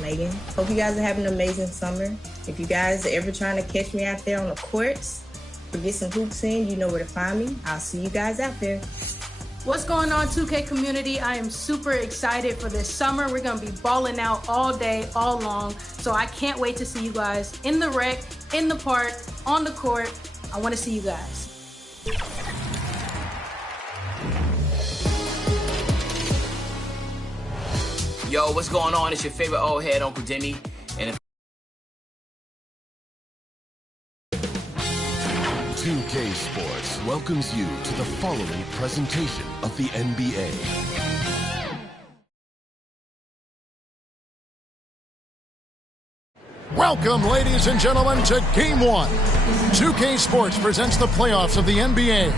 Megan. Hope you guys are having an amazing summer. If you guys are ever trying to catch me out there on the courts or get some hoops in, you know where to find me. I'll see you guys out there. What's going on, 2K community? I am super excited for this summer. We're going to be balling out all day, all long. So I can't wait to see you guys in the rec, in the park, on the court. I want to see you guys. Yo, what's going on? It's your favorite old head, Uncle Denny. And 2K Sports welcomes you to the following presentation of the NBA. Welcome, ladies and gentlemen, to Game 1. 2K Sports presents the playoffs of the NBA.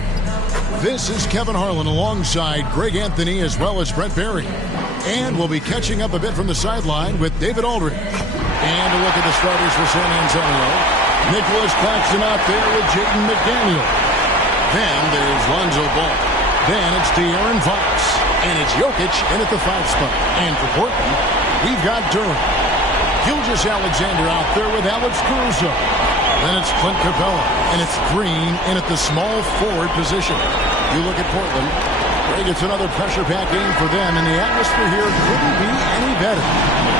This is Kevin Harlan alongside Greg Anthony as well as Brent Barry. And we'll be catching up a bit from the sideline with David Aldridge. And a look at the starters for San Antonio. Nicholas Claxton out there with Jaden McDaniel. Then there's Lonzo Ball. Then it's De'Aaron Fox. And it's Jokic in at the 5 spot. And for Portland, we've got Durant. Gilgeous-Alexander out there with Alex Caruso. Then it's Clint Capella. And it's Green in at the small forward position. You look at Portland. Greg, it's another pressure-packed game for them, and the atmosphere here couldn't be any better.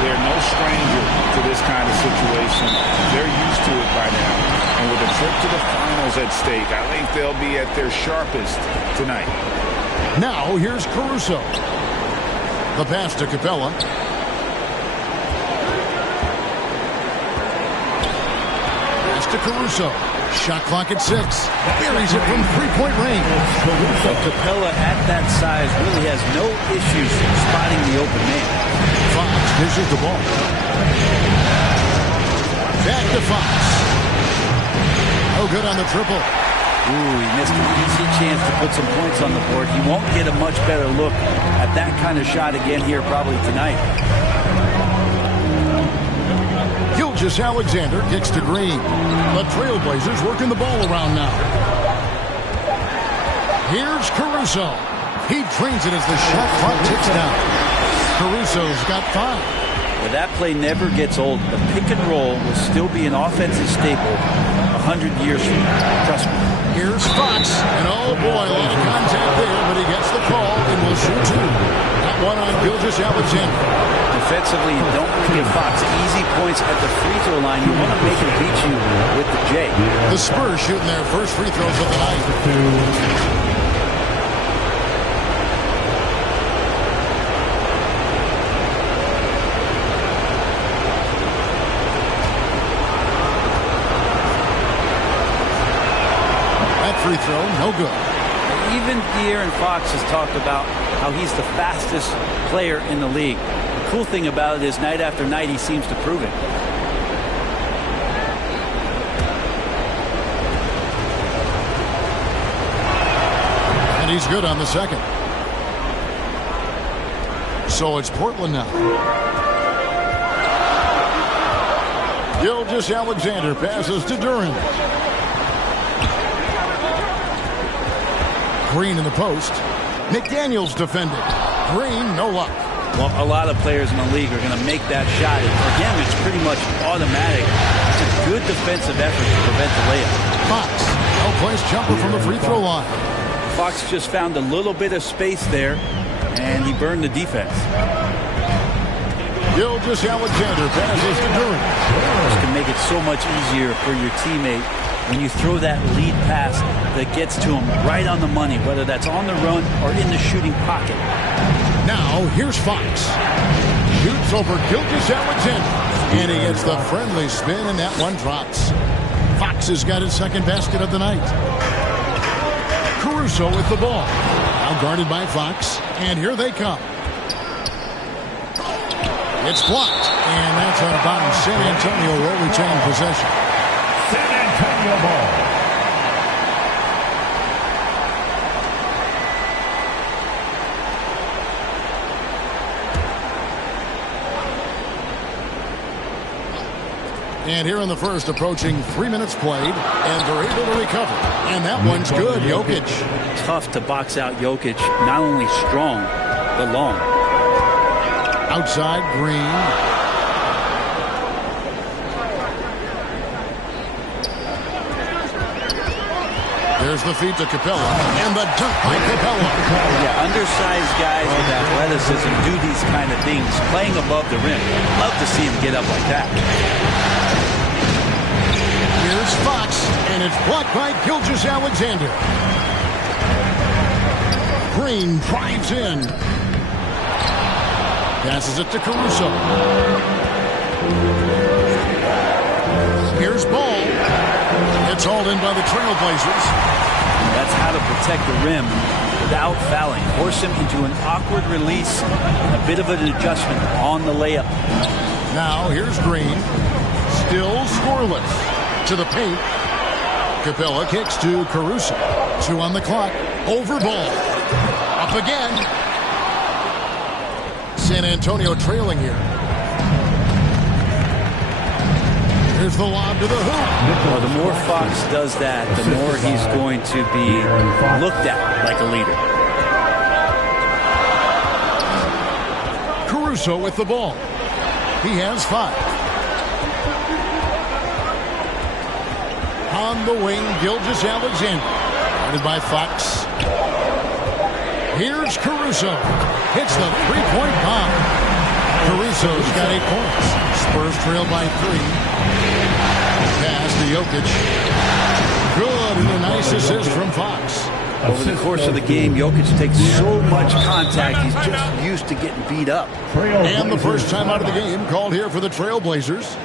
They're no stranger to this kind of situation. They're used to it by now. And with a trip to the finals at stake, I think they'll be at their sharpest tonight. Now, here's Caruso. The pass to Capella. Pass to Caruso. Shot clock at 6. Buries it from three-point range. So Capella at that size really has no issues spotting the open man. Fox dishes the ball. Back to Fox. No good on the triple. Ooh, he missed an easy chance to put some points on the board. He won't get a much better look at that kind of shot again here probably tonight. Gilgeous-Alexander kicks to Green. The Trailblazers working the ball around now. Here's Caruso. He drains it as the shot clock ticks down. Caruso's got 5. Well, that play never gets old. The pick and roll will still be an offensive staple 100 years from now. Trust me. Here's Fox. And oh boy, a lot of contact there, but he gets the call and will shoot 2. That one on Gilgeous-Alexander. Defensively, you don't want to give Fox easy points at the free throw line. You want to make him beat you with the J. The Spurs shooting their first free throws of the night. Free throw, no good. Even De'Aaron Fox has talked about how he's the fastest player in the league. The cool thing about it is night after night he seems to prove it. And he's good on the second. So it's Portland now. Gilgeous-Alexander passes to Durant. Green in the post. McDaniel's defended. Green, no luck. Well, a lot of players in the league are going to make that shot. For him, it's pretty much automatic. It's a good defensive effort to prevent the layup. Fox, no-place jumper from the free throw line. Fox just found a little bit of space there, and he burned the defense. Gilgeous-Alexander passes to Durant. This can make it so much easier for your teammate when you throw that lead pass that gets to him right on the money, whether that's on the run or in the shooting pocket. Now, here's Fox. Shoots over Gilgeous-Alexander. And he gets the friendly spin, and that one drops. Fox has got his second basket of the night. Caruso with the ball. Now guarded by Fox. And here they come. It's blocked. And that's out of bounds. San Antonio will retain possession. San Antonio ball. And here in the first, approaching 3 minutes played, and they're able to recover. And that one's good, Jokic. Tough to box out Jokic, not only strong, but long. Outside, Green. There's the feed to Capella, and the dunk by Capella. Yeah, undersized guys with athleticism do these kind of things, playing above the rim. Love to see him get up like that. Here's Fox, and it's blocked by Gilgeous-Alexander. Green drives in. Passes it to Caruso. Here's Ball. It's hauled in by the Trailblazers. That's how to protect the rim without fouling. Force him into an awkward release and a bit of an adjustment on the layup. Now here's Green. Still scoreless. To the paint. Capella kicks to Caruso. 2 on the clock. Over Ball. Up again. San Antonio trailing here. Here's the lob to the hoop. Well, the more Fox does that, the more he's going to be looked at like a leader. Caruso with the ball. He has 5. On the wing, Gilgeous-Alexander. Guarded by Fox. Here's Caruso. Hits the three-point bomb. Caruso's got 8 points. Spurs trail by 3. Pass to Jokic. Good, and a nice assist from Fox. Over the course of the game, Jokic takes so much contact, he's just used to getting beat up. And the first time out of the game called here for the Trailblazers.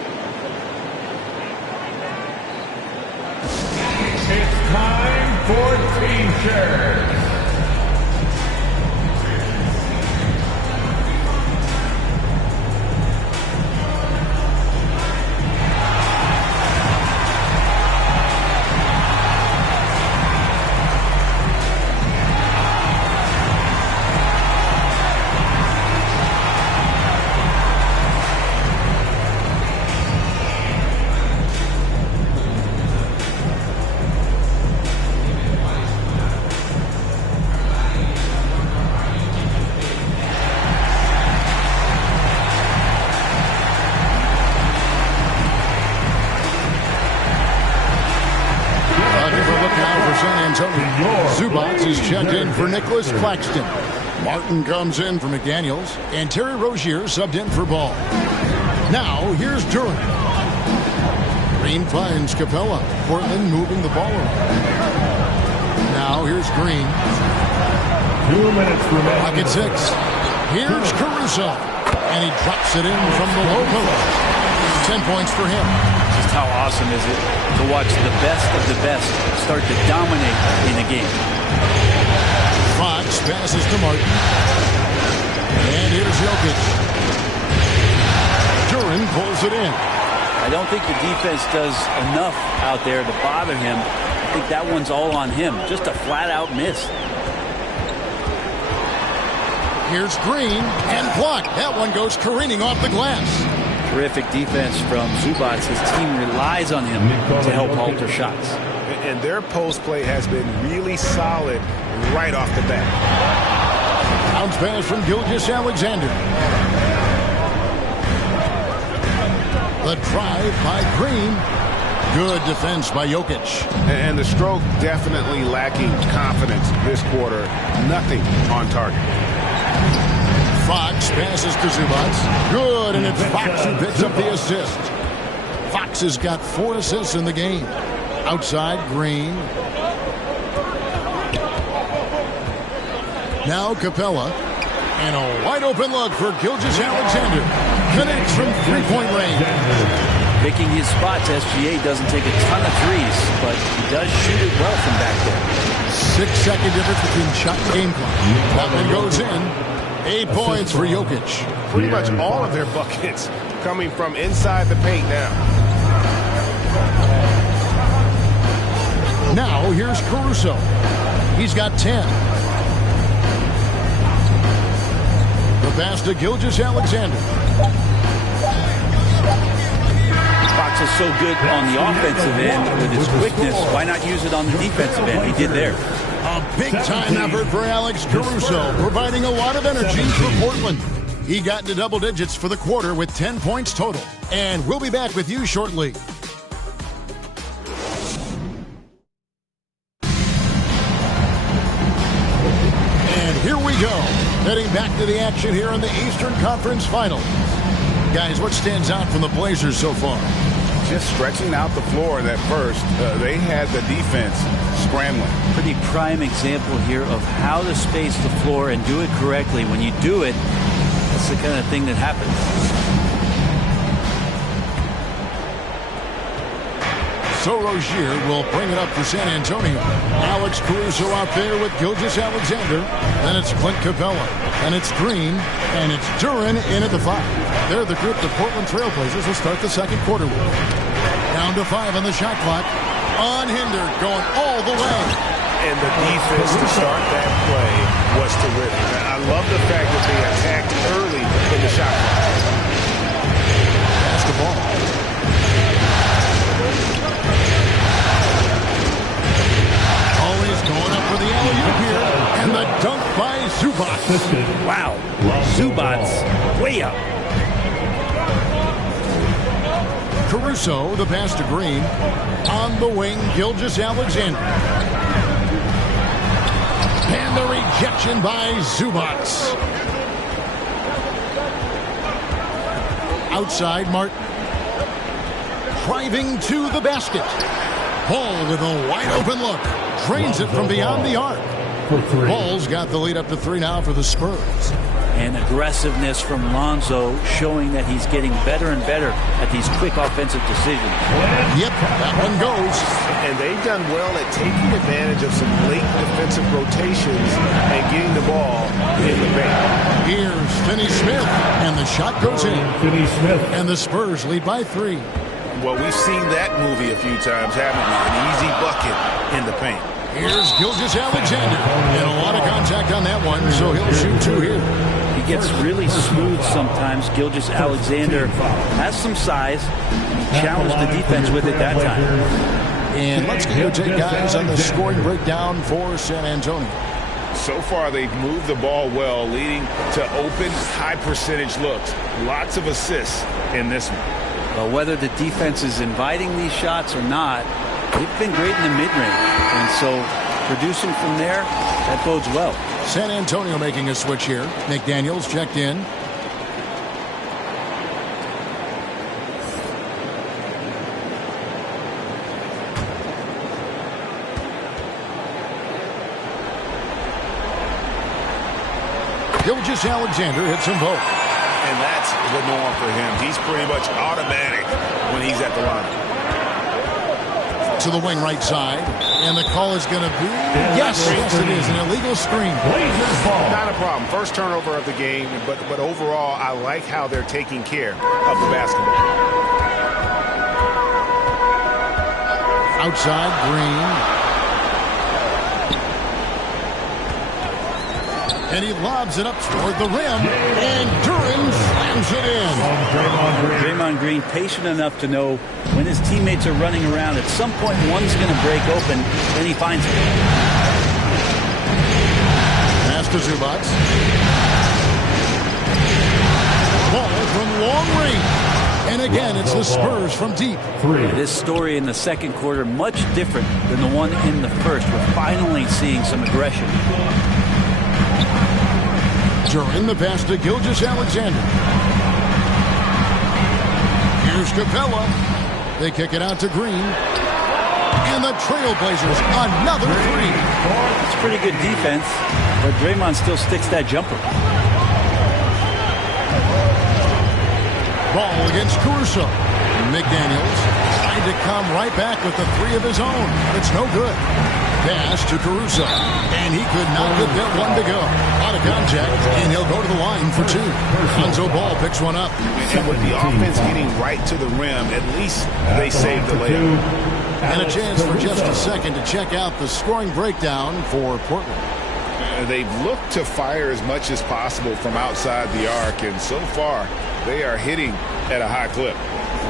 It's time for T-shirts. Zubats is checked in for Nicholas Claxton. Martin comes in for McDaniels, and Terry Rozier subbed in for Ball. Now, here's Durant. Green finds Capella. Portland moving the ball around. Now, here's Green. 2 minutes remaining. Pocket 6. Here's Caruso. And he drops it in from the low post. 10 points for him. Just how awesome is it to watch the best of the best start to dominate in a game. Fox passes to Martin. And here's Jokic. Durant pulls it in. I don't think the defense does enough out there to bother him. I think that one's all on him. Just a flat-out miss. Here's Green and blocked. That one goes careening off the glass. Terrific defense from Zubats. His team relies on him to help alter shots. And their post play has been really solid right off the bat. Bounce pass from Gilgeous-Alexander. The drive by Green. Good defense by Jokic. And the stroke definitely lacking confidence this quarter. Nothing on target. Fox passes to Zubats. Good, and it's Fox who picks up the assist. Fox has got 4 assists in the game. Outside, Green. Now Capella. And a wide open look for Gilgeous-Alexander. Connects from three-point range. Picking his spots, SGA doesn't take a ton of threes, but he does shoot it well from back there. 6-second difference between shot and game clock. That one goes in. 8 points for Jokic. Pretty much all of their buckets coming from inside the paint now. Now here's Caruso. He's got 10. The pass to Gilgeous-Alexander. Fox is so good on the offensive end with his quickness. Why not use it on the defensive end? He did there. A big-time effort for Alex Caruso, providing a lot of energy for Portland. He got into double digits for the quarter with 10 points total. And we'll be back with you shortly. Heading back to the action here in the Eastern Conference Finals. Guys, what stands out from the Blazers so far? Just stretching out the floor at first. They had the defense scrambling. Pretty prime example here of how to space the floor and do it correctly. When you do it, that's the kind of thing that happens. So Rozier will bring it up for San Antonio. Alex Caruso out there with Gilgeous-Alexander. Then it's Clint Capella. And it's Green. And it's Duren in at the 5. They're the group the Portland Trailblazers will start the second quarter with. Down to 5 on the shot clock. Unhindered, going all the way. And the defense to start that play was terrific. I love the fact that they attacked early in the shot clock. Basketball. Going up for the alley-oop here, and the dunk by Zubac. Wow, Zubac way up. Caruso, the pass to Green. On the wing, Gilgeous-Alexander. And the rejection by Zubac. Outside, Martin. Driving to the basket. Paul with a wide-open look. Drains it from beyond the arc. Paul's got the lead up to 3 now for the Spurs. And aggressiveness from Lonzo showing that he's getting better and better at these quick offensive decisions. Yep, that one goes. And they've done well at taking advantage of some late defensive rotations and getting the ball in the paint. Here's Finney-Smith, and the shot goes in. Finney-Smith. And the Spurs lead by 3. Well, we've seen that movie a few times, haven't we? An easy bucket in the paint. Here's Gilgeous-Alexander. And a lot of contact on that one, so he'll shoot 2 here. He gets really smooth sometimes. Gilgeous-Alexander has some size. He challenged the defense with it that time. And let's get your take, guys, on the scoring breakdown for San Antonio. So far, they've moved the ball well, leading to open, high-percentage looks. Lots of assists in this one. Well, whether the defense is inviting these shots or not, they've been great in the mid-range. And so producing from there, that bodes well. San Antonio making a switch here. McDaniels checked in. Gilgeous-Alexander hits them both. And that's the norm for him. He's pretty much automatic when he's at the line. To the wing right side. And the call is going to be... Yes, it is. An illegal screen. Not a problem. First turnover of the game. But overall, I like how they're taking care of the basketball. Outside, Green. And he lobs it up toward the rim. And Duren slams it in. Draymond Green patient enough to know when his teammates are running around, at some point one's going to break open, and he finds it. Pass to Zubac. Ball from long range. And again, it's the Spurs from deep. This story in the second quarter, much different than the one in the first. We're finally seeing some aggression. In the pass to Gilgeous-Alexander. Here's Capella. They kick it out to Green. And the Trailblazers, another 3. It's pretty good defense, but Draymond still sticks that jumper. Ball against Caruso. McDaniels tried to come right back with the 3 of his own. It's no good. Pass to Caruso. And he could not get that one to go. Out of contact, and he'll go to the line for 2. Lonzo Ball picks one up. And with the offense getting right to the rim, at least they saved the layup. And a chance for just a second to check out the scoring breakdown for Portland. They've looked to fire as much as possible from outside the arc, and so far they are hitting at a high clip.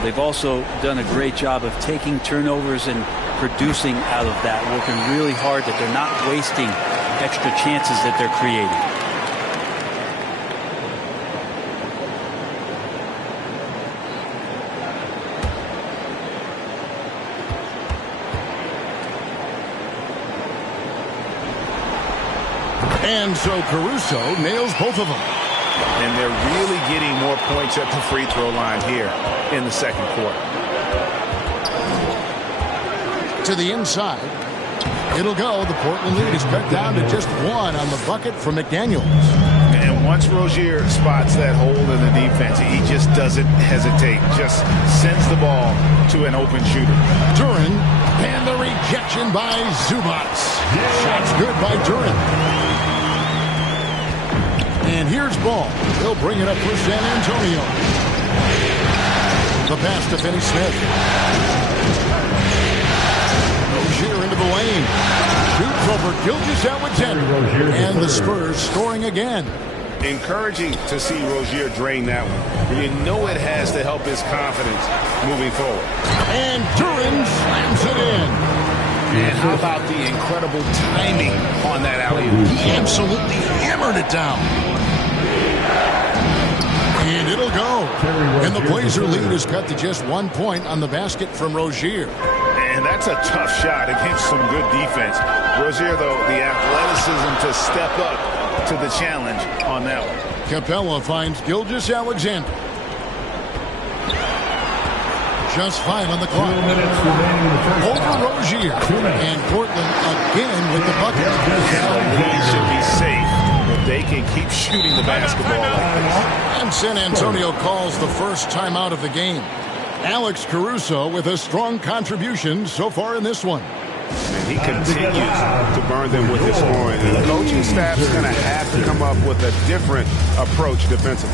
They've also done a great job of taking turnovers and producing out of that, working really hard that they're not wasting extra chances that they're creating. And so Caruso nails both of them. And they're really getting more points at the free throw line here in the second quarter. To the inside. It'll go. The Portland lead is cut down to just one on the bucket for McDaniels. And once Rozier spots that hole in the defense, he just doesn't hesitate. Just sends the ball to an open shooter. Duren, and the rejection by Zubac. Shot's good by Duren. And here's Ball. He'll bring it up for San Antonio. The pass to Finney Smith. Rozier into the lane. Shoots over Gilgeous-Alexander. And the Spurs scoring again. Encouraging to see Rozier drain that one. You know it has to help his confidence moving forward. And Duren slams it in. And how about the incredible timing on that alley-oop? He absolutely hammered it down. And it'll go. And the Blazer lead is cut to just 1 point on the basket from Rozier. And that's a tough shot against some good defense. Rozier, though, the athleticism to step up to the challenge on that one. Capella finds Gilgeous-Alexander. Just 5 on the clock. 2 minutes remaining in the first Over half. Rozier. And Portland again with the bucket. He should be safe if they can keep shooting the basketball like this. And San Antonio calls the first timeout of the game. Alex Caruso with a strong contribution so far in this one. And he continues to burn them with his scoring. And the coaching staff is going to have to come up with a different approach defensively.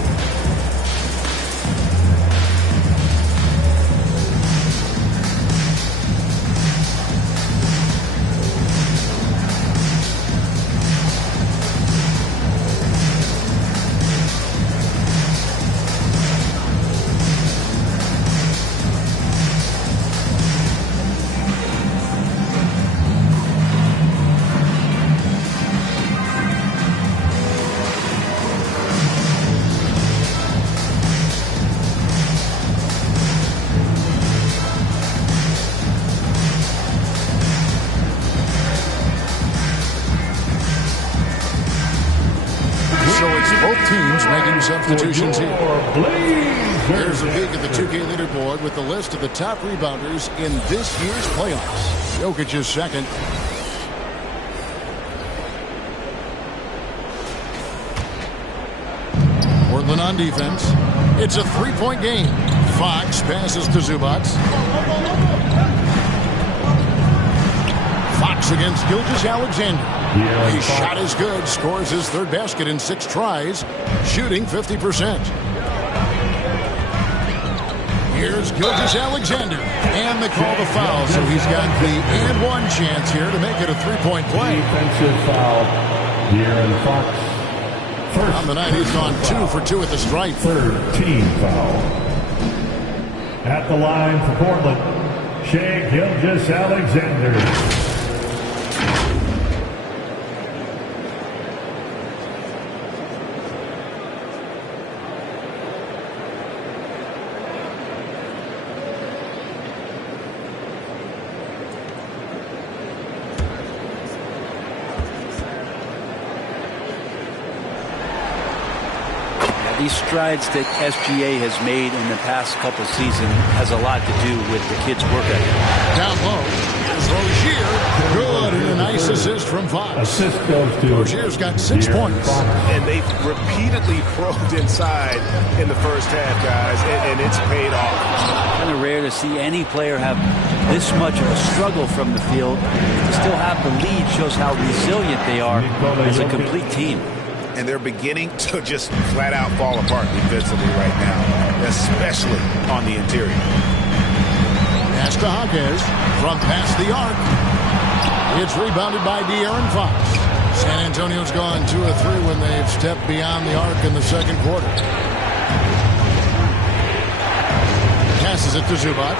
Substitutions here. There's a peek at the 2K leaderboard with the list of the top rebounders in this year's playoffs. Jokic is second. Portland on defense. It's a 3-point game. Fox passes to Zubac. Fox against Gilgeous-Alexander. His shot is good. Scores his third basket in 6 tries. Shooting 50%. Here's Gilgeous-Alexander. And they call the foul. So he's got the and one chance here to make it a 3-point play. Defensive foul. De'Aaron Fox. First on the night, he's gone 2 for 2 at the stripe. Third team foul. At the line for Portland, Shai Gilgeous-Alexander. These strides that SGA has made in the past couple seasons has a lot to do with the kids' work ethic. Down low is Rozier. Good, and a nice assist from Fox. Assist goes to Rozier's got 6 points. And they've repeatedly probed inside in the first half, guys, and it's paid off. Kind of rare to see any player have this much of a struggle from the field. To still have the lead shows how resilient they are as a complete team. And they're beginning to just flat out fall apart defensively right now, especially on the interior. Pass to Hawkins from past the arc. It's rebounded by De'Aaron Fox. San Antonio's gone 2 of 3 when they've stepped beyond the arc in the second quarter. Passes it to Zubac.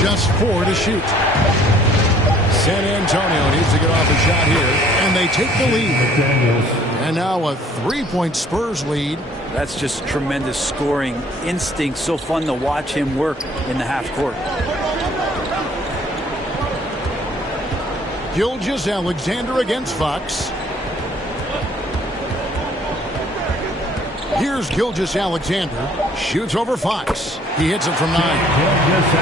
Just 4 to shoot. San Antonio needs to get off a shot here, and they take the lead. And now a 3-point Spurs lead. That's just tremendous scoring instinct. So fun to watch him work in the half court. Gilgeous-Alexander against Fox. Here's Gilgeous-Alexander. Shoots over Fox. He hits it from 9.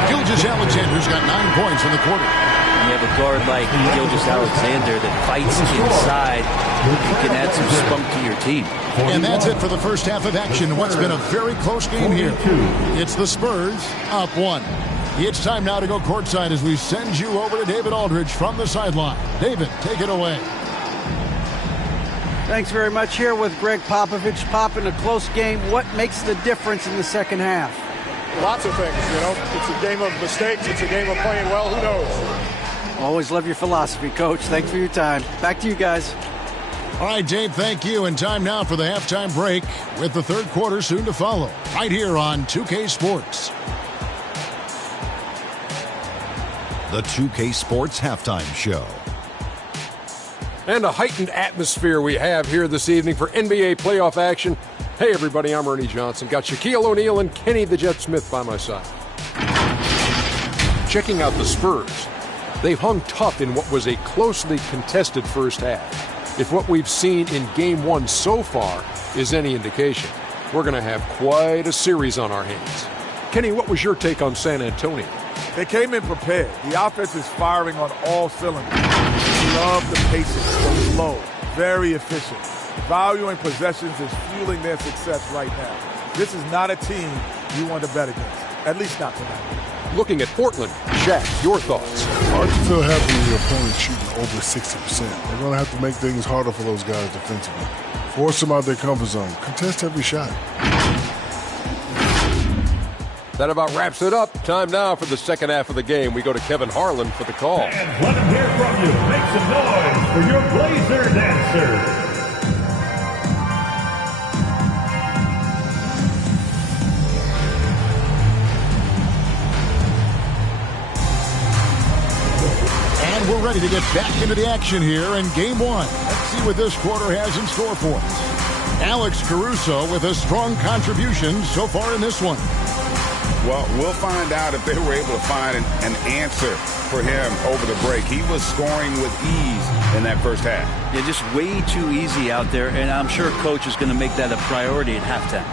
Gilgeous-Alexander's got 9 points in the quarter. You have a guard like Gilgeous-Alexander that fights inside. You can add some spunk to your team. And that's it for the first half of action. What's been a very close game here. It's the Spurs up 1. It's time now to go courtside as we send you over to David Aldridge from the sideline. David, take it away. Thanks very much. Here with Greg Popovich. Pop, in a close game, what makes the difference in the second half? Lots of things, you know. It's a game of mistakes. It's a game of playing well. Who knows? Always love your philosophy, Coach. Thanks for your time. Back to you guys. All right, Dave, thank you. And time now for the halftime break with the third quarter soon to follow. Right here on 2K Sports. The 2K Sports Halftime Show. And a heightened atmosphere we have here this evening for NBA playoff action. Hey, everybody, I'm Ernie Johnson. Got Shaquille O'Neal and Kenny the Jet Smith by my side. Checking out the Spurs. They've hung tough in what was a closely contested first half. If what we've seen in Game 1 so far is any indication, we're going to have quite a series on our hands. Kenny, what was your take on San Antonio? They came in prepared. The offense is firing on all cylinders. Love the pacing, the flow, very efficient. Valuing possessions is fueling their success right now. This is not a team you want to bet against, at least not tonight. Looking at Portland, Shaq, your thoughts? Hard to feel happy when your opponent's shooting over 60%. They're going to have to make things harder for those guys defensively. Force them out their comfort zone. Contest every shot. That about wraps it up. Time now for the second half of the game. We go to Kevin Harlan for the call. And let him hear from you. Make some noise for your Blazer dancer. And we're ready to get back into the action here in Game 1. Let's see what this quarter has in store for us. Alex Caruso with a strong contribution so far in this one. Well, we'll find out if they were able to find an answer for him over the break. He was scoring with ease in that first half. Yeah, just way too easy out there, and I'm sure Coach is going to make that a priority at halftime.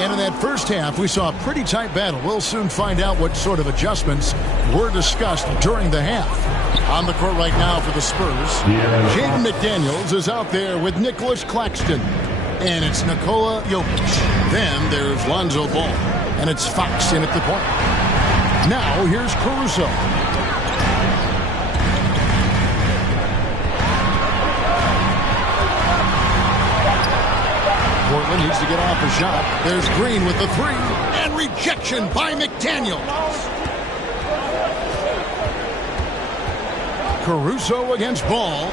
And in that first half, we saw a pretty tight battle. We'll soon find out what sort of adjustments were discussed during the half. On the court right now for the Spurs, Jaden McDaniels is out there with Nicholas Claxton. And it's Nikola Jokic. Then there's Lonzo Ball. And it's Fox in at the point. Now here's Caruso. Portland needs to get off a shot. There's Green with the 3. And rejection by McDaniels. Caruso against Ball.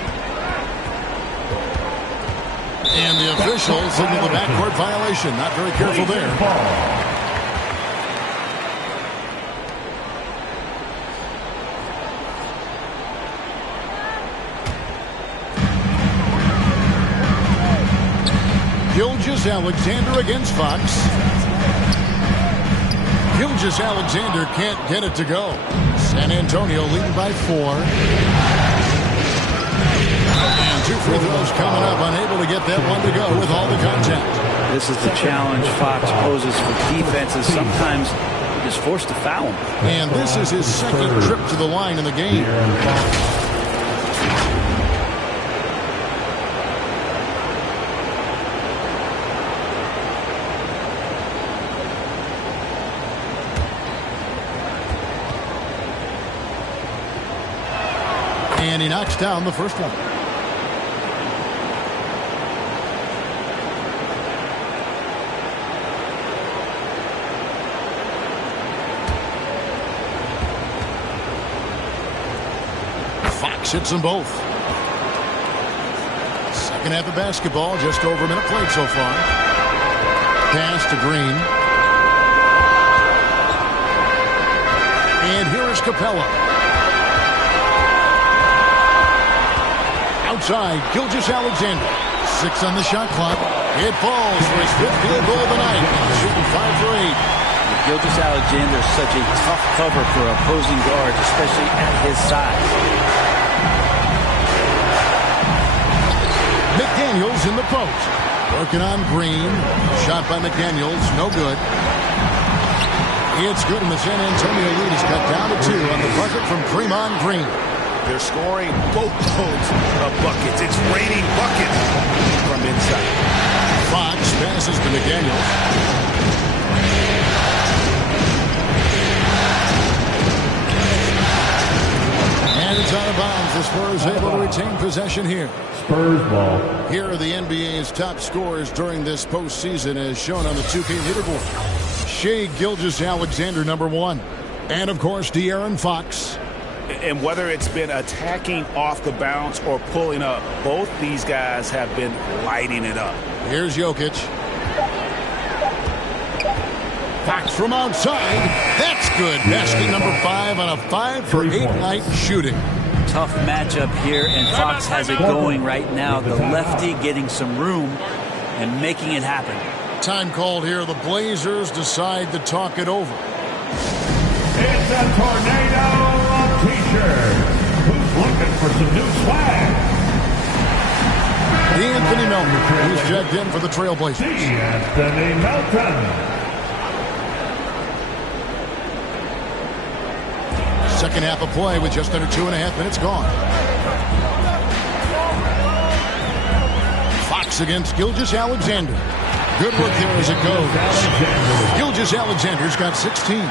And the officials signal the backcourt violation. Not very careful there. Gilgeous-Alexander against Fox. Gilgeous-Alexander can't get it to go. San Antonio leading by 4. And 2 free throws coming up, unable to get that one to go with all the contact. This is the challenge Fox poses for defenses. Sometimes you're just forced to foul him. And this is his second trip to the line in the game. And he knocks down the first one. Fox hits them both. Second half of basketball, just over a minute played so far. Pass to Green. And here is Capella. Outside, Gilgeous-Alexander. 6 on the shot clock. It falls for his 5th field goal of the night. Shooting 5 for 8. Gilgeous-Alexander is such a tough cover for opposing guards, especially at his size. McDaniels in the post. Working on Green. Shot by McDaniels. No good. It's good, and the San Antonio lead is cut down to 2 on the bucket from Draymond Green. They're scoring boatloads of buckets. It's raining buckets from inside. Fox passes to McDaniels. And it's out of bounds. The Spurs able to retain possession here. Spurs ball. Here are the NBA's top scorers during this postseason as shown on the 2K leaderboard. Shai Gilgeous-Alexander, number 1. And, of course, De'Aaron Fox. And whether it's been attacking off the bounce or pulling up, both these guys have been lighting it up. Here's Jokic. Fox from outside. That's good. Basket number 5 on a 5-for-8 night shooting. Tough matchup here, and Fox has it going right now. The lefty getting some room and making it happen. Time called here. The Blazers decide to talk it over. It's a tornado of T-shirts. Who's looking for some new swag? Anthony Melton, who's checked in for the Trailblazers. Anthony Melton. Second half of play with just under 2.5 minutes gone. Fox against Gilgeous-Alexander. Good work there as it goes. Gilgeous-Alexander's got 16.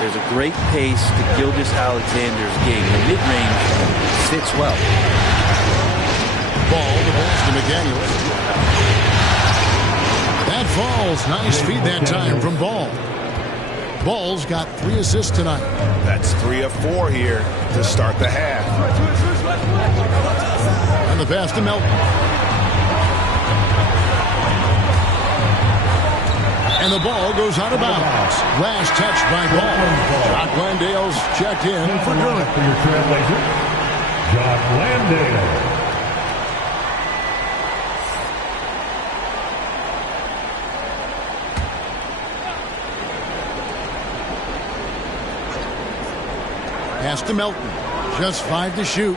There's a great pace to Gilgeous-Alexander's game. The mid-range fits well. Ball, the ball's to McDaniels. That falls. Nice feed that time from Ball. Ball's got 3 assists tonight. That's 3 of 4 here to start the half. And the pass to Melton. And the ball goes out of bounds. Last touch by Ball. Jock Landale's checked in for good. For your Trailblazers, Jock Landale. Pass to Melton. Just 5 to shoot.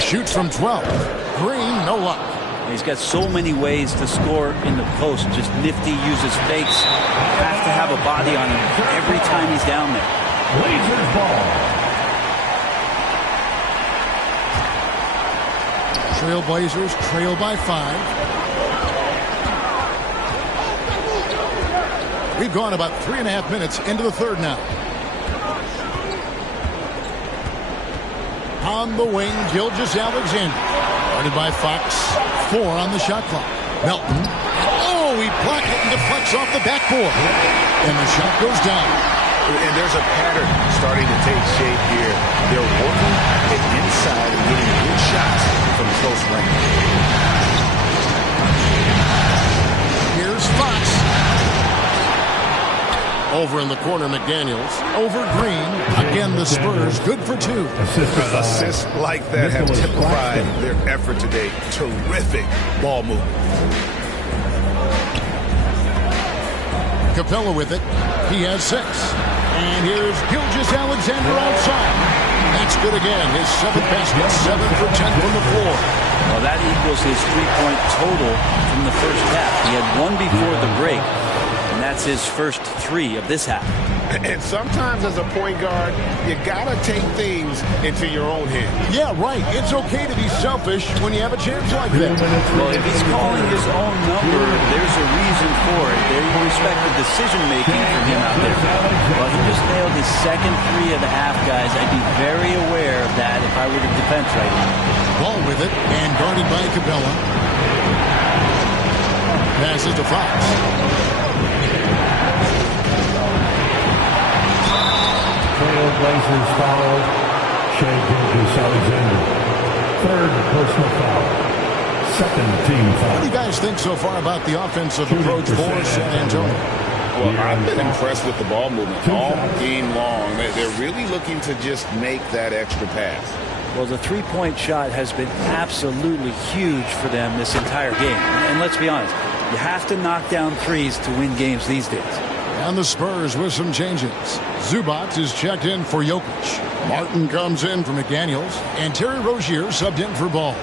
Shoots from 12. Green, no luck. He's got so many ways to score in the post. Just nifty, uses fakes. Have to have a body on him every time he's down there. Blazers ball. Trailblazers trail by 5. We've gone about 3.5 minutes into the third now. On the wing, Gilgeous-Alexander. Guarded by Fox. 4 on the shot clock. Melton. Oh, he blocked it and deflects off the backboard. And the shot goes down. And there's a pattern starting to take shape here. They're working it inside and getting good shots from close range. Here's Fox. Over in the corner, McDaniels. Over Green. Again, the Spurs good for 2. Assists like that have typified their effort today. Terrific ball movement. Capella with it. He has 6. And here's Gilgeous-Alexander outside. That's good again. His 7th basket. 7 for 10 from the floor. Well, that equals his 3-point total from the first half. He had 1 before the break. And that's his first 3 of this half. And sometimes as a point guard, you gotta take things into your own hands. Yeah, right. It's okay to be selfish when you have a chance like that. Well, if he's calling his own number, there's a reason for it. They respect the decision-making from him out there. Well, he just nailed his second 3 of the half, guys. I'd be very aware of that if I were the defense right now. Ball with it and guarded by Capella. Passes to Fox. Trailblazers foul. Shai Gilgeous-Alexander. 3rd personal foul. 2nd team foul. What do you guys think so far about the offensive approach for San Antonio? Well, I've been impressed with the ball movement all game long. They're really looking to just make that extra pass. Well, the 3-point shot has been absolutely huge for them this entire game. And let's be honest, You have to knock down threes to win games these days. And the Spurs with some changes. Zubac is checked in for Jokic. Martin comes in for McDaniels. And Terry Rozier subbed in for Ball.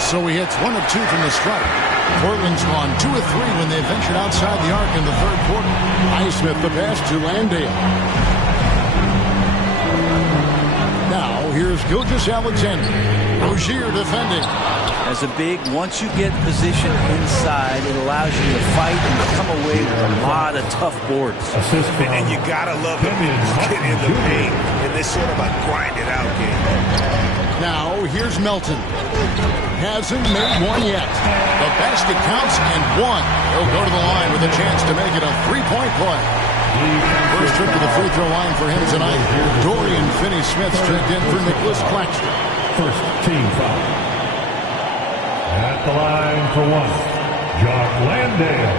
So he hits 1 of 2 from the stripe. Portland's gone 2 of 3 when they ventured outside the arc in the third quarter. Highsmith the pass to Landale. Now here's Gilgeous-Alexander. Rozier defending. As a big, once you get position inside, it allows you to fight and come away with a lot of tough boards. And you gotta love the moves get in the paint in this sort of a grinded out game. Now here's Melton. Hasn't made one yet. The basket counts and 1. He'll go to the line with a chance to make it a 3-point play. First trip to the free throw line for him tonight. Dorian Finney-Smith checked in for Nicholas Claxton. First team foul. At the line for 1, Jock Landale.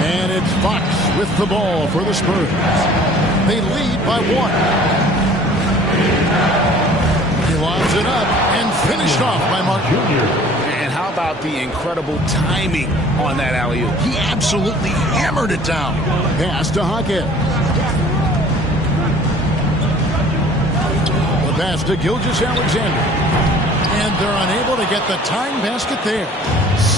And it's Fox with the ball for the Spurs. They lead by 1. He lobs it up and finished off by Mark Jr. And how about the incredible timing on that alley-oop? He absolutely hammered it down. Pass to Hawkins. The pass to Gilgeous-Alexander. And they're unable to get the tying basket there.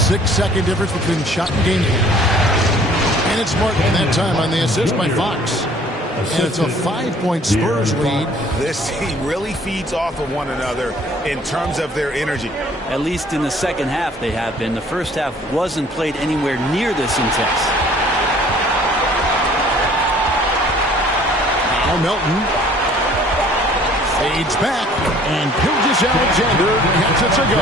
6-second difference between shot and game time. And it's Martin that time on the assist by Fox. And it's a 5-point Spurs lead. This team really feeds off of one another in terms of their energy. At least in the second half they have been. The first half wasn't played anywhere near this intense. Now Melton fades back, and Gilgeous-Alexander gets it to go.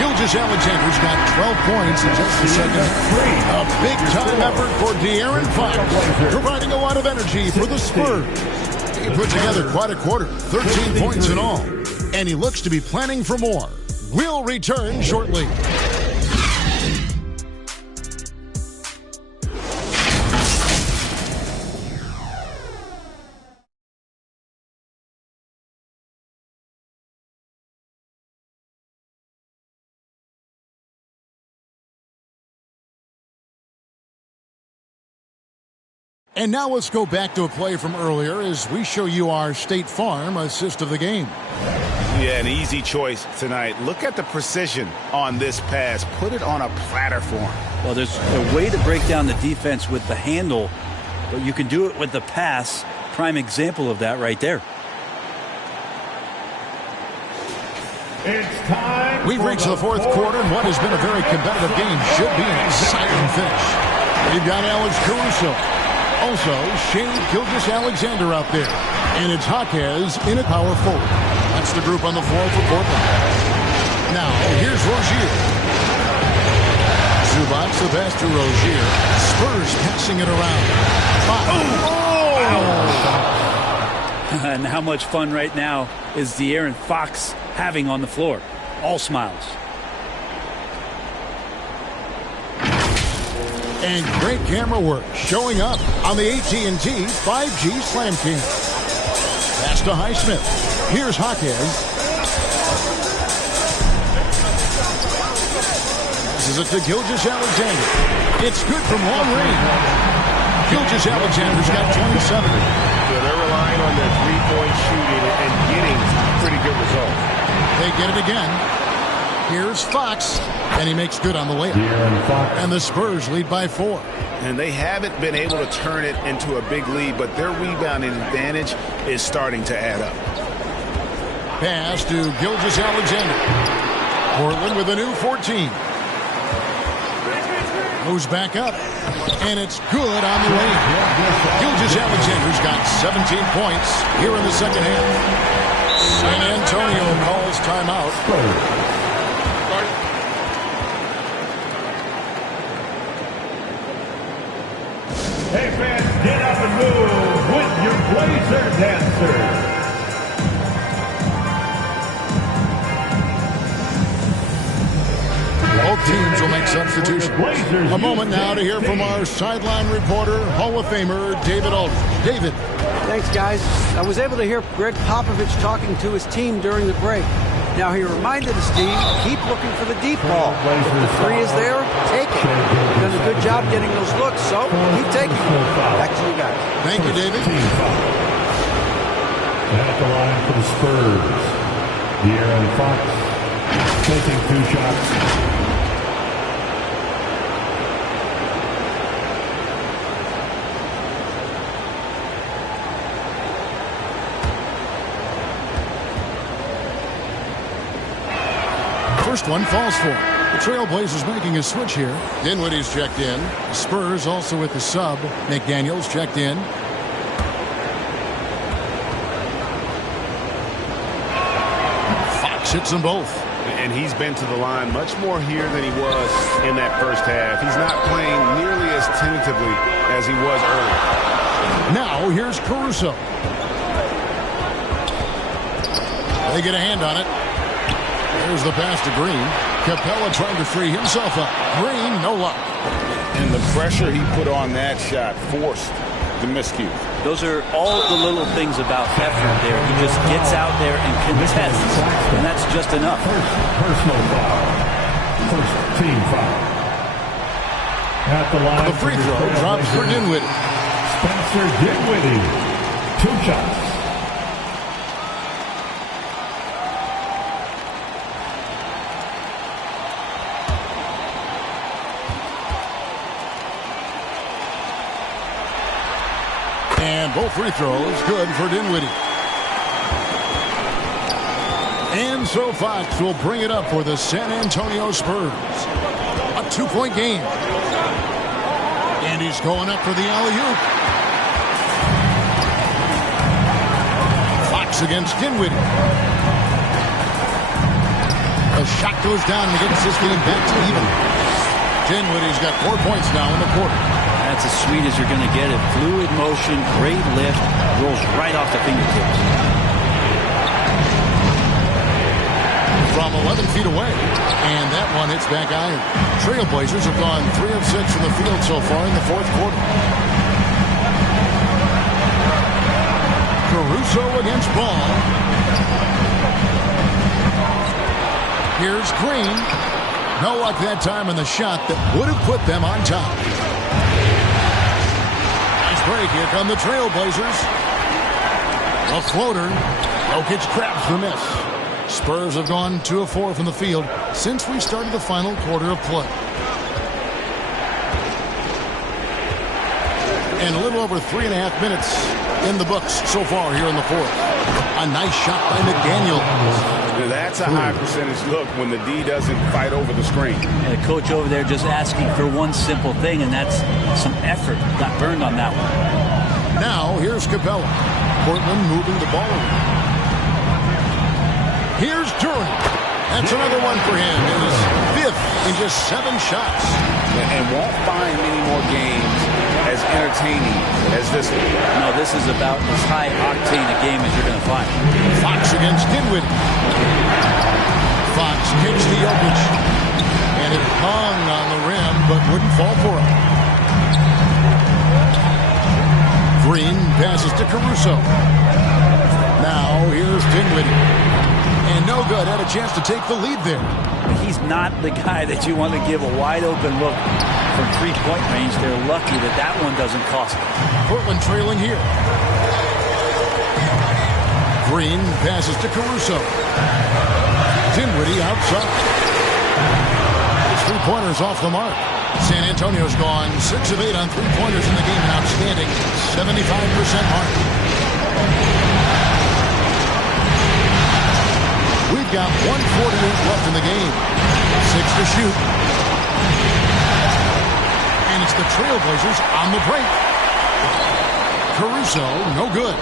Gilgeous-Alexander's got 12 points in just the second half. A big-time effort for De'Aaron Fox, providing a lot of energy for the Spurs. He put together quite a quarter, 13 points in all, and he looks to be planning for more. We'll return shortly. And now let's go back to a play from earlier as we show you our State Farm assist of the game. Yeah, an easy choice tonight. Look at the precision on this pass. Put it on a platter for him. Well, there's a way to break down the defense with the handle, but you can do it with the pass. Prime example of that right there. It's time. We've reached the fourth quarter, and what has been a very competitive game should be an exciting finish. We've got Alex Caruso. Also, Shea Gilgeous-Alexander out there. And it's Hawkins in at power forward. That's the group on the floor for Portland. Now, here's Rozier. Zubac the pass to Rozier. Spurs passing it around. And how much fun right now is De'Aaron Fox having on the floor? All smiles. And great camera work showing up on the AT&T 5G Slam King. Pass to Highsmith. Here's Hawkins. Passes it to Gilgeous-Alexander. It's good from long range. Gilgeous-Alexander's got 27. So they're relying on their three-point shooting and getting pretty good results. They get it again. Here's Fox, and he makes good on the layup. And the Spurs lead by 4. And they haven't been able to turn it into a big lead, but their rebounding advantage is starting to add up. Pass to Gilgeous-Alexander. Portland with a new 14. Moves back up, and it's good on the way. Gilgeous-Alexander's got 17 points here in the second half. San Antonio calls timeout. Hey fans, get up and move with your Blazer dancers. Both teams will make substitutions. A moment now to hear from our sideline reporter, Hall of Famer David Aldridge. David. Thanks, guys. I was able to hear Greg Popovich talking to his team during the break. Now, he reminded his team, keep looking for the deep ball. If the three is there, take it. You've done a good job getting those looks, so keep taking them. Back to you guys. Thank you, David. At the line for the Spurs, De'Aaron Fox taking 2 shots. First one falls for him. The Trailblazers making a switch here. Dinwiddie's checked in. The Spurs also with the sub. McDaniels checked in. Fox hits them both. And he's been to the line much more here than he was in that first half. He's not playing nearly as tentatively as he was earlier. Now here's Caruso. They get a hand on it. There's the pass to Green. Capella trying to free himself up. Green, no luck. And the pressure he put on that shot forced the miscue. Those are all the little things about effort there. He just gets out there and contests, and that's just enough. Personal foul. First team foul. At the line. The free throw drops for Dinwiddie. Spencer Dinwiddie. 2 shots. And both free throws good for Dinwiddie. And so Fox will bring it up for the San Antonio Spurs. A 2-point game. And he's going up for the alley-oop. Fox against Dinwiddie. The shot goes down and gets this game back to even. Dinwiddie's got 4 points now in the quarter. That's as sweet as you're going to get it. Fluid motion, great lift, rolls right off the fingertips. From 11 feet away, and that one hits back iron. Trailblazers have gone 3 of 6 from the field so far in the 4th quarter. Caruso against Ball. Here's Green. No luck that time in the shot that would have put them on top. Break. Here come the Trailblazers. A floater. Jokic grabs the miss. Spurs have gone 2 of 4 from the field since we started the final quarter of play. And a little over 3.5 minutes in the books so far here in the 4th. A nice shot by McDaniels. That's a high percentage look when the D doesn't fight over the screen. And the coach over there just asking for one simple thing, and that's some effort. Got burned on that one. Now, here's Capella. Portland moving the ball around. Here's Durant. That's another one for him. His 5th in just 7 shots. And won't find many more games as entertaining as this one. No, this is about as high octane a game as you're going to find. Fox against Dinwiddie. Fox kicks to Jokic. And it hung on the rim, but wouldn't fall for him. Green passes to Caruso. Now here's Dinwiddie. And no good. Had a chance to take the lead there. He's not the guy that you want to give a wide open look from 3-point range. They're lucky that that one doesn't cost them. Portland trailing here. Green passes to Caruso. Dinwiddie outside. His 3-pointers off the mark. San Antonio's gone 6 of 8 on 3-pointers in the game. An outstanding 75% mark. We've got 1:48 left in the game. 6 to shoot. And it's the Trailblazers on the break. Caruso, no good.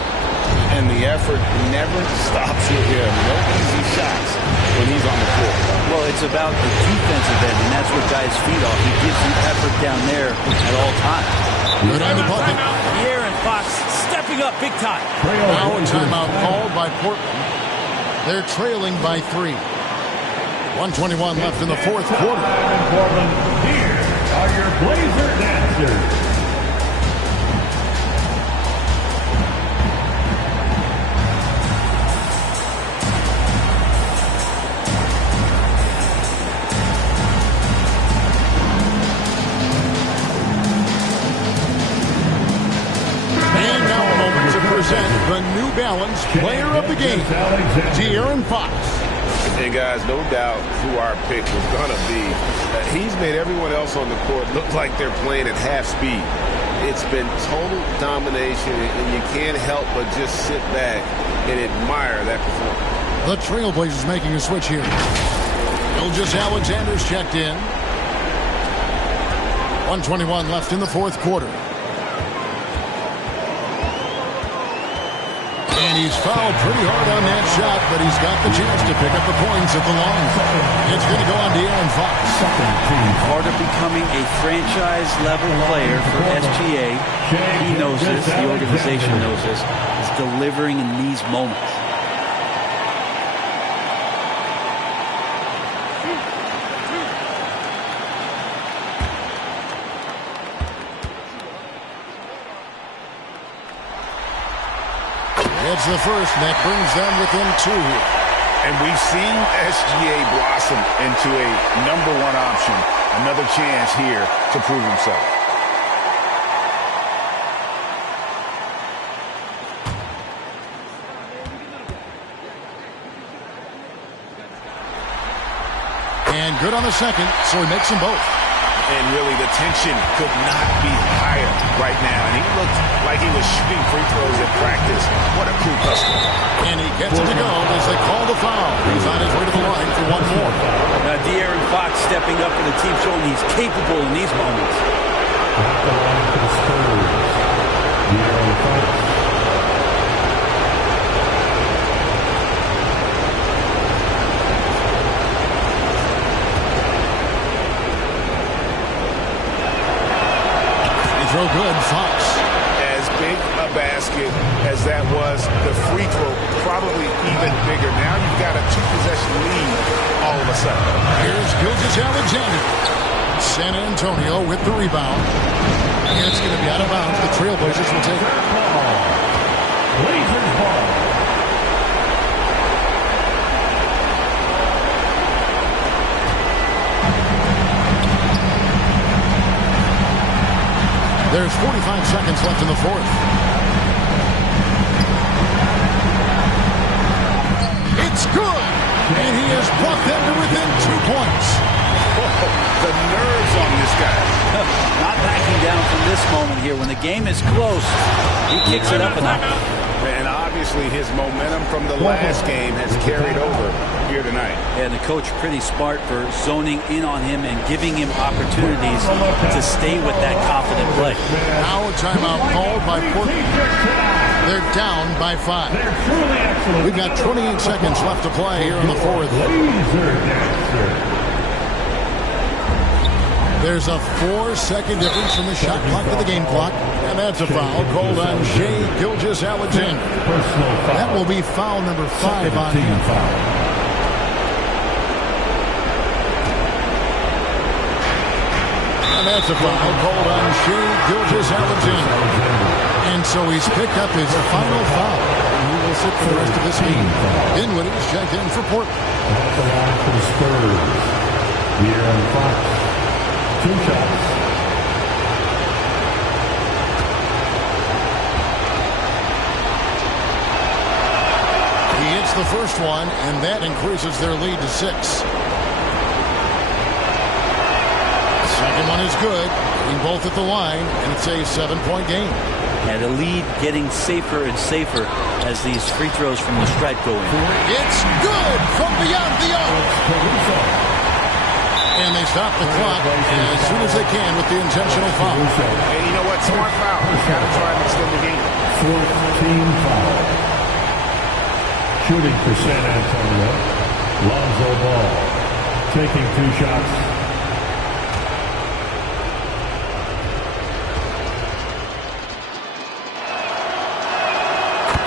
And the effort never stops with him. No easy shots when he's on the floor. Well, it's about the defensive end, and that's what guys feed off. He gives you effort down there at all times. Good on the bucket. De'Aaron Fox stepping up big time. Now a timeout called by Portland. They're trailing by 3. 1:21 left in the fourth quarter. Here are your Blazer dancers. The New Balance Player of the Game, De'Aaron Fox. And guys, no doubt who our pick was going to be. He's made everyone else on the court look like they're playing at half speed. It's been total domination, and you can't help but just sit back and admire that performance. The Trailblazers making a switch here. Gilgeous-Alexander's checked in. 1:21 left in the fourth quarter. And he's fouled pretty hard on that shot, but he's got the chance to pick up the points at the line. It's going to go on De'Aaron Fox. Part of becoming a franchise-level player for SGA, he knows this, the organization knows this, is delivering in these moments. It's the first, and that brings them within 2 here. And we've seen SGA blossom into a #1 option. Another chance here to prove himself. And good on the second, so he makes them both. And really, the tension could not be higher right now. And he looked like he was shooting free throws at practice. What a cool customer. And he gets it to go as they call the foul. He's on his way to the line for one more. Now, De'Aaron Fox stepping up for the team, showing he's capable in these moments. At the line for the Spurs, De'Aaron Fox. Throw good, Fox. As big a basket as that was, the free throw probably even bigger. Now you've got a 2-possession lead all of a sudden. Here's Gilgeous-Alexander. San Antonio with the rebound. And it's going to be out of bounds. The Trailblazers will take it. Blazers ball. There's 45 seconds left in the fourth. It's good! And he has brought them to within 2 points. Oh, the nerves on this guy. Not backing down from this moment here. When the game is close, he kicks it up a notch. And obviously his momentum from the last game has carried over here tonight. And the coach pretty smart for zoning in on him and giving him opportunities to stay with that confident play. Now a timeout called by Portland. They're down by 5. We've got 28 seconds left to play here in the fourth. There's a 4-second difference from the shot clock to the game clock. And that's a foul called on Shai Gilgeous-Alexander. That will be foul number 5 on him. And that's a foul called on Shai Gilgeous-Alexander. And so he's picked up his final foul. And he will sit for the rest of this game. Dinwiddie is checked in for Portland. At the line for the Spurs, De'Aaron Fox. 2 shots. He hits the first one, and that increases their lead to 6. Second one is good. Getting both at the line, and it's a 7-point game. And the lead getting safer and safer as these free throws from the stripe go in. It's good from beyond the arc. And they stop the clock as soon as they can with the intentional foul. And you know what? Smart foul. You've got to try and extend the game. 14 foul. Shooting for San Antonio. Lonzo Ball taking 2 shots.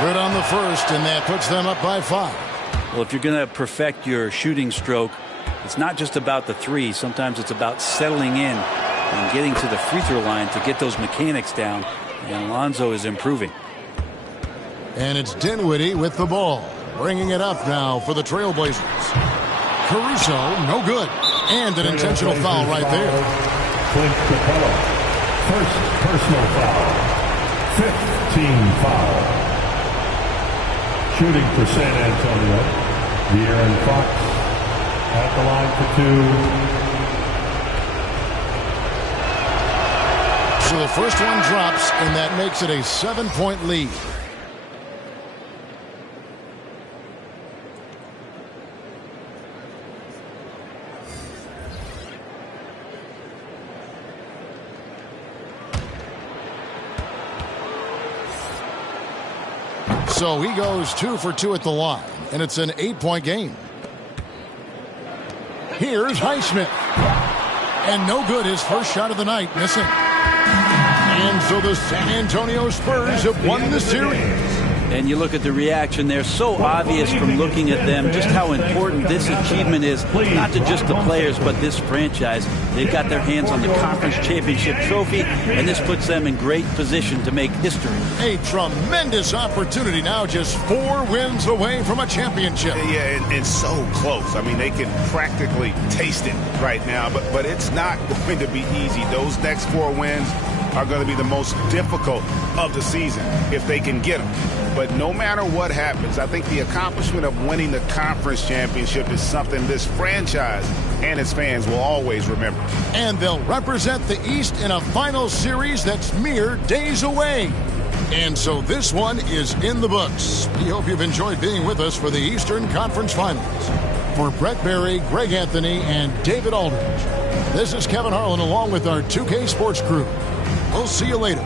Good on the first, and that puts them up by 5. Well, if you're going to perfect your shooting stroke, It's not just about the three. Sometimes it's about settling in and getting to the free throw line to get those mechanics down. And Alonzo is improving. And it's Dinwiddie with the ball. Bringing it up now for the Trailblazers. Caruso, no good. And an intentional foul right there. Clint Capella. First personal foul. 5th team foul. Shooting for San Antonio. De'Aaron Fox at the line for 2. So the first one drops, and that makes it a 7-point lead. So he goes 2 for 2 at the line, and it's an 8-point game. Here's Highsmith. And no good, his first shot of the night, missing. And so the San Antonio Spurs have won the series. And you look at the reaction, they're so obvious from looking at them just how important this achievement is, not to just the players, but this franchise. They've got their hands on the conference championship trophy, and this puts them in great position to make history. A tremendous opportunity now, just 4 wins away from a championship. Yeah, and so close. I mean, they can practically taste it right now, but it's not going to be easy. Those next 4 wins are going to be the most difficult of the season if they can get them. But no matter what happens, I think the accomplishment of winning the conference championship is something this franchise and its fans will always remember. And they'll represent the East in a final series that's mere days away. And so this one is in the books. We hope you've enjoyed being with us for the Eastern Conference Finals. For Brett Berry, Greg Anthony, and David Aldridge, this is Kevin Harlan along with our 2K Sports crew. We'll see you later.